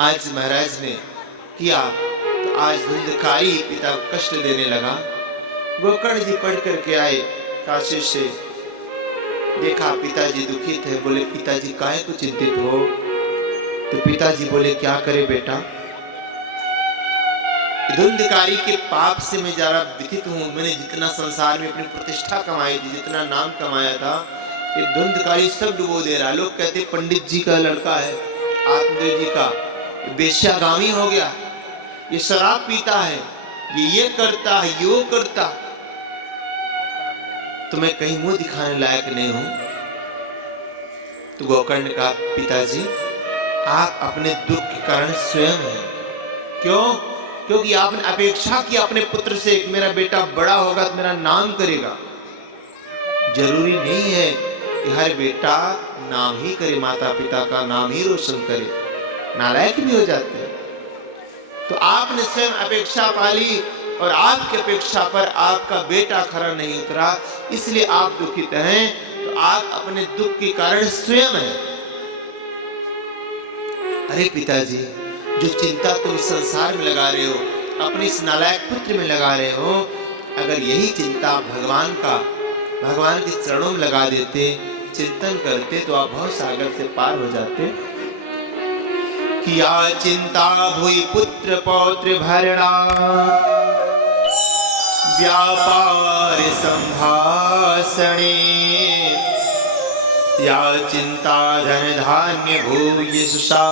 आज महाराज ने किया तो आज धुंधकारी पिता को कष्ट देने लगा। गोकर्ण जी पढ़ करके आए काशी से, देखा पिताजी दुखित है। बोले पिताजी काहे को चिंतित हो? तो पिताजी बोले क्या करे बेटा, धुंधकारी के पाप से मैं जरा व्यथित हूं। मैंने जितना संसार में अपनी प्रतिष्ठा कमाई थी, जितना नाम कमाया था, ये धुंधकारी सब डुबो दे रहा। लोग कहते पंडित जी का लड़का है, आत्मदेव जी का, बेश्यागामी हो गया, ये शराब पीता है, ये करता है, यो करता, तो मैं कहीं मुंह दिखाने लायक नहीं हूं। तो गोकर्ण ने कहा पिताजी आप अपने दुख के कारण स्वयं हैं। क्यों? क्योंकि आपने अपेक्षा की अपने पुत्र से, मेरा बेटा बड़ा होगा तो मेरा नाम करेगा। जरूरी नहीं है कि हर बेटा नाम ही करे, माता पिता का नाम ही रोशन करे, नालायक भी हो जाते हैं। तो आपने स्वयं अपेक्षा पाली और आपकी अपेक्षा पर आपका बेटा खरा नहीं उतरा, इसलिए आप दुखित हैं। तो आप अपने दुख के कारण स्वयं हैं। अरे पिताजी, जो चिंता तुम संसार में लगा रहे हो, अपने इस नालायक पुत्र में लगा रहे हो, अगर यही चिंता भगवान के चरणों में लगा देते, चिंतन करते, तो आप भव सागर से पार हो जाते। किया चिंता भूई पुत्र पौत्र भरणा, व्यापार संभाषणे, या चिंता धन धान्य भूयिषा,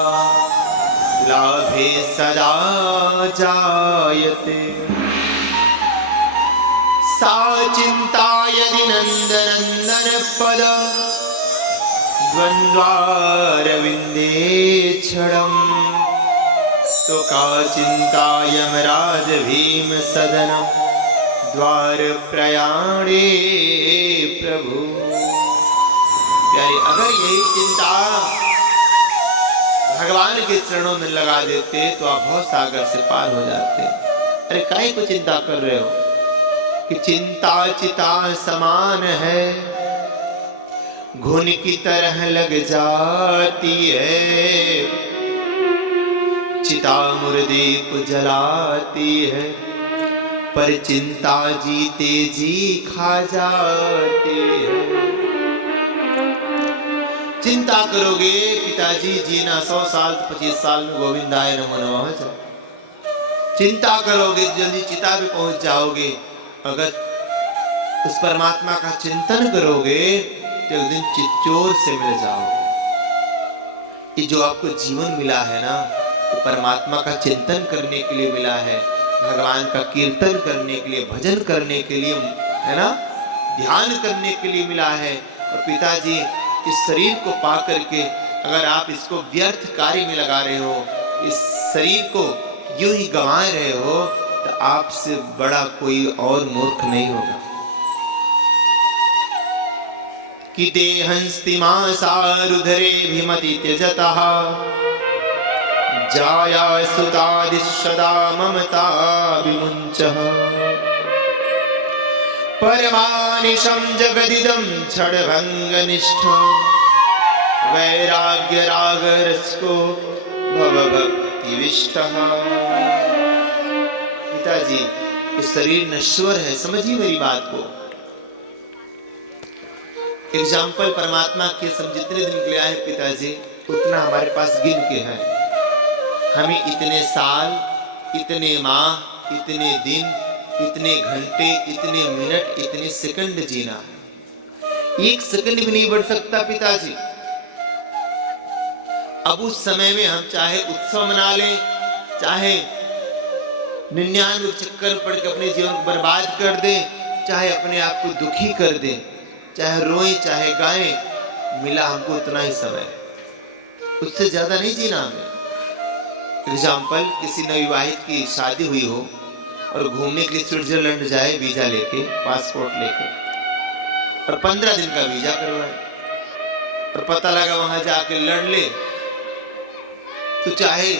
लाभे सदा जायते। सा चिंता यदि नंदनंदन पद, द्वंद्वारविंदे क्षणम्, तो का चिंता यमराज भीम सदनम्, द्वार प्रयाणे प्रभु। प्यारे, अगर यही चिंता भगवान के चरणों में लगा देते तो आप भव सागर से पार हो जाते। अरे काहे को चिंता कर रहे हो कि चिंता चिता समान है, घुन की तरह लग जाती है, चिता मुर्दे को जलाती है, पर चिंता जीते जी खा जाती है। चिंता करोगे पिताजी जीना 100 साल तो 25 साल में गोविंदाय नमो नमः हो जाए। चिंता करोगे जल्दी चिता पे पहुंच जाओगे। अगर उस परमात्मा का चिंतन करोगे तो एक दिन चित्तौड़ से मिल जाओगे। ये जो आपको जीवन मिला है ना, तो परमात्मा का चिंतन करने के लिए मिला है, भगवान का कीर्तन करने के लिए, भजन करने के लिए, है ना, ध्यान करने के लिए मिला है। और पिताजी इस शरीर को पा करके अगर आप इसको व्यर्थ कार्य में लगा रहे हो, इस शरीर को यूं ही गंवा रहे हो, तो आपसे बड़ा कोई और मूर्ख नहीं होगा। कि देहंस्ति मासारुधरे भिमति त्यजतः, जाया सुतादिशदा ममता विमुञ्चः, परमानिशं जगदिदं क्षणभंगनिष्ठं, वैराग्य रागरसको भवभक्तिविष्टः। पिताजी ये शरीर नश्वर है, समझिए मेरी बात को। एग्जाम्पल परमात्मा के सब जितने दिन के लिए आए पिताजी, उतना हमारे पास गिन के है। हमें इतने साल, इतने माह, इतने दिन, इतने घंटे, इतने मिनट, इतने सेकंड जीना है। 1 सेकंड भी नहीं बढ़ सकता पिताजी। अब उस समय में हम चाहे उत्सव मना लें, चाहे 99 चक्कर पड़ के अपने जीवन को बर्बाद कर दें, चाहे अपने आप को दुखी कर दें, चाहे रोएं चाहे गाएं, मिला हमको उतना ही समय, उससे ज्यादा नहीं जीना हमें। एग्जाम्पल, किसी नवविवाहित की शादी हुई हो और घूमने के लिए स्विट्जरलैंड जाए वीजा लेके, पासपोर्ट लेके, और 15 दिन का वीजा करवाए, और पता लगा वहां जाके लड़ ले, तो चाहे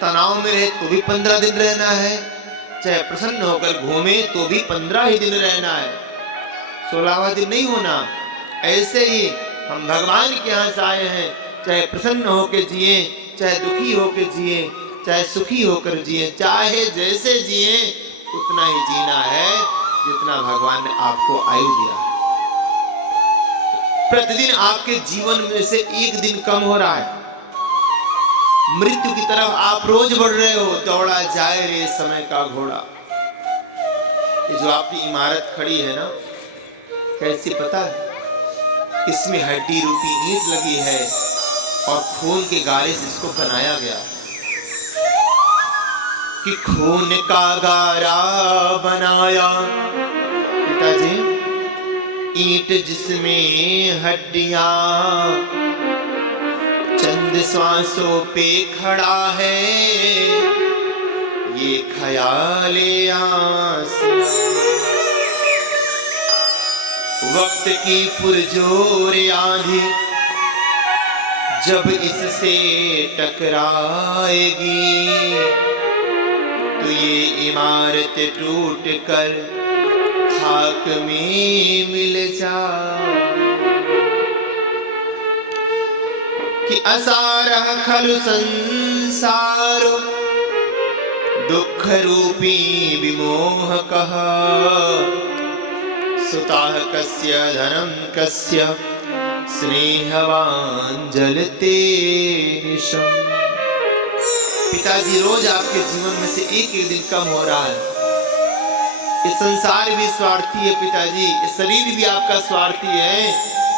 तनाव में रहे तो भी 15 दिन रहना है, चाहे प्रसन्न होकर घूमे तो भी 15 ही दिन रहना है, 16वां दिन नहीं होना। ऐसे ही हम भगवान के यहाँ से आए हैं, चाहे प्रसन्न होकर जिए चाहे दुखी होकर जिए, चाहे सुखी होकर जिए, चाहे जैसे जिए उतना ही जीना है जितना भगवान ने आपको आयु दिया। प्रतिदिन आपके जीवन में से एक दिन कम हो रहा है। मृत्यु की तरफ आप रोज बढ़ रहे हो। दौड़ा जाए रे समय का घोड़ा। ये जो आपकी इमारत खड़ी है ना, कैसी पता है? इसमें हड्डी रूपी ईंट लगी है और खून के गारे से इसको बनाया गया कि खून का गारा बनाया पिताजी, ईंट जिसमें हड्डियां, चंद श्वासों पे खड़ा है ये ख्याले आसिया। वक्त की पुरजोर आंधी जब इससे टकराएगी तो ये इमारत टूट कर खाक में मिल जाए। कि असारः खलु संसारो दुख रूपी विमोहकः, सुताः कस्य धनं कस्य स्नेहवान जलते निशम्। पिताजी रोज आपके जीवन में से एक एक दिन कम हो रहा है। ये संसार भी स्वार्थी है पिताजी, ये शरीर भी आपका स्वार्थी है।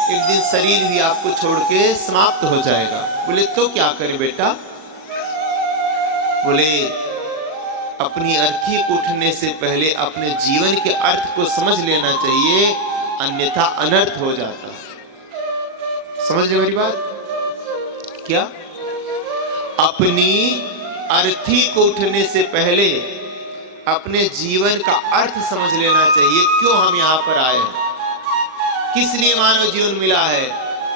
एक दिन शरीर भी आपको छोड़ के समाप्त हो जाएगा। बोले तो क्या करे बेटा? बोले अपनी अर्थी को उठने से पहले अपने जीवन के अर्थ को समझ लेना चाहिए, अन्यथा अनर्थ हो जाता। समझ रहे मेरी बात? क्या अपनी अर्थी को उठने से पहले अपने जीवन का अर्थ समझ लेना चाहिए। क्यों हम यहाँ पर आए हैं, किस लिए मानव जीवन मिला है,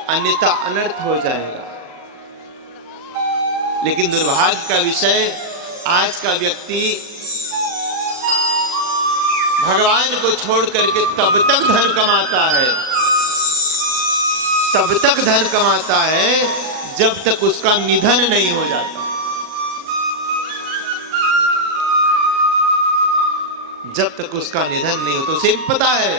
अन्यथा अनर्थ हो जाएगा। लेकिन दुर्भाग्य का विषय, आज का व्यक्ति भगवान को छोड़ करके तब तक धन कमाता है, तब तक धन कमाता है जब तक उसका निधन नहीं हो जाता। जब तक उसका निधन नहीं हो तो उसे पता है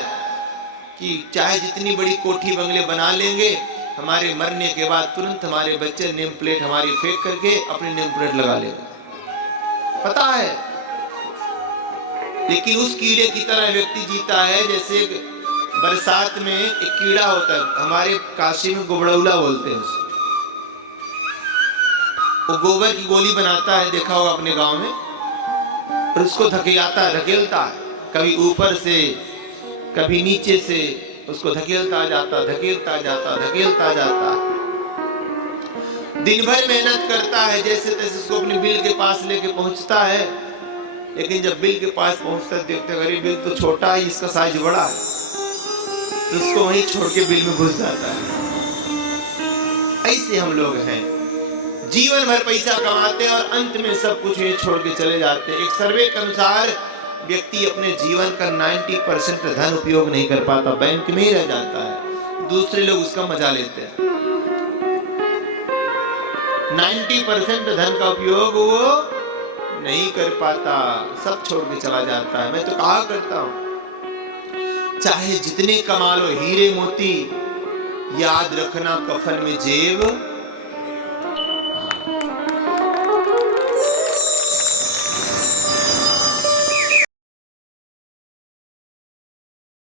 कि चाहे जितनी बड़ी कोठी बंगले बना लेंगे, हमारे मरने के बाद तुरंत हमारे बच्चे नेम प्लेट हमारी फेंक करके अपनी नेम प्लेट लगा लेगा, पता है। लेकिन उस कीड़े की तरह व्यक्ति जीता है जैसे बरसात में एक कीड़ा होता है, हमारे काशी में गुबड़ौला बोलते हैं उसको। वो गोबर की गोली बनाता है, देखा होगा अपने गांव में, और उसको धकेलता है, कभी ऊपर से कभी नीचे से, उसको धकेलता जाता। दिन भर मेहनत करता है, जैसे तैसे उसको अपने बिल के पास लेके पहुंचता है। लेकिन जब बिल के पास पहुंचता है देखते अरे बिल तो छोटा है, इसका साइज बड़ा है, तो उसको वहीं छोड़ के बिल में घुस जाता है। ऐसे हम लोग हैं, जीवन भर पैसा कमाते हैं और अंत में सब कुछ ये छोड़ के चले जाते हैं। एक सर्वे के अनुसार व्यक्ति अपने जीवन का 90% धन उपयोग नहीं कर पाता, बैंक में ही रह जाता है, दूसरे लोग उसका मजा लेते हैं। 90% धन का उपयोग वो नहीं कर पाता, सब छोड़ के चला जाता है। मैं तो कहा करता हूं, चाहे जितने कमा लो हीरे मोती, याद रखना कफन में जेब